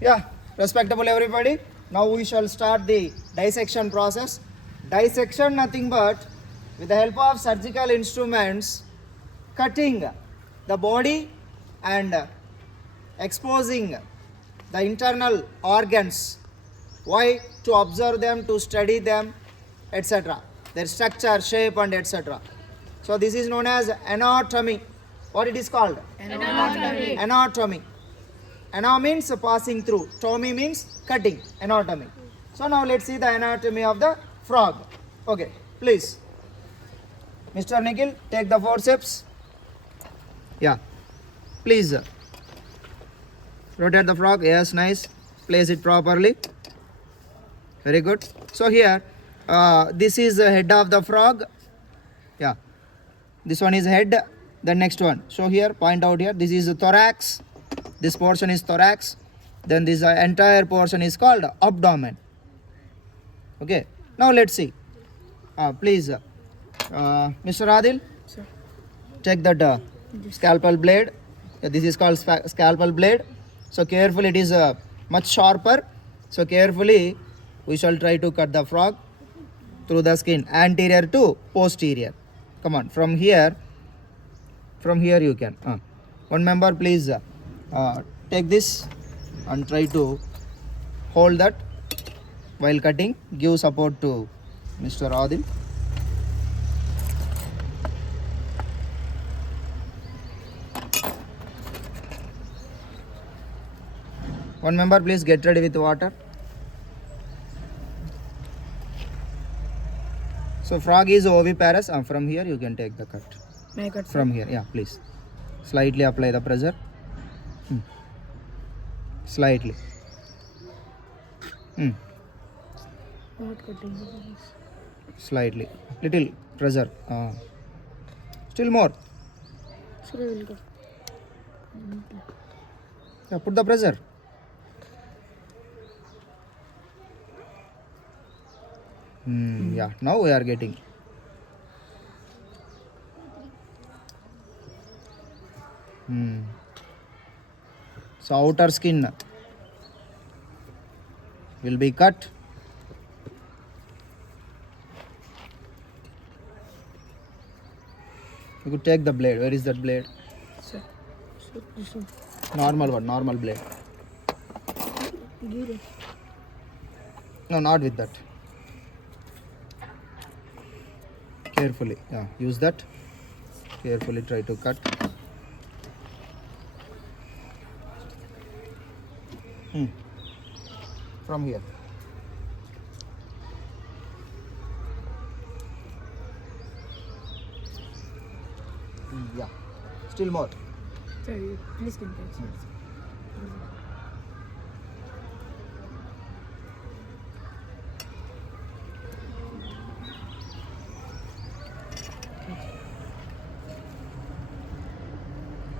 Yeah, respectable everybody. Now we shall start the dissection process. Dissection nothing but with the help of surgical instruments, cutting the body and exposing the internal organs. Why? To observe them, to study them, etc. Their structure, shape, and etc. So this is known as anatomy. What it is called? Anatomy. Anatomy. Ana means passing through. Tomy means cutting. Anatomy. So now let's see the anatomy of the frog. Okay, please. Mr. Nikhil, take the forceps. Yeah. Please. Rotate the frog. Yes, nice. Place it properly. Very good. So here, this is the head of the frog. Yeah. This one is head. The next one. So here, point out here. This is the thorax. This portion is thorax. Then this entire portion is called abdomen. Okay. Now let's see. Please, Mr. Adil, Sir. take that scalpel blade. This is called scalpel blade. So carefully, it is much sharper. So carefully, we shall try to cut the frog through the skin, anterior to posterior. Come on, from here you can. One member, please take this and try to hold that while cutting. Give support to Mr. Adil. One member, please get ready with water. So frog is oviparous. From here you can take the cut. May I cut? From here, yeah, please. Slightly apply the pressure. Slightly. Not cutting. Slightly. Little pressure. Still more. Sir, I will cut. Yeah, put the pressure. Yeah, now we are getting. So outer skin will be cut. You could take the blade. Where is that blade? Sir. Sir, this one. Normal one, normal blade. Give it. No, not with that. Carefully, yeah, use that. Carefully try to cut. From here. Yeah, still more. Sir, please continue.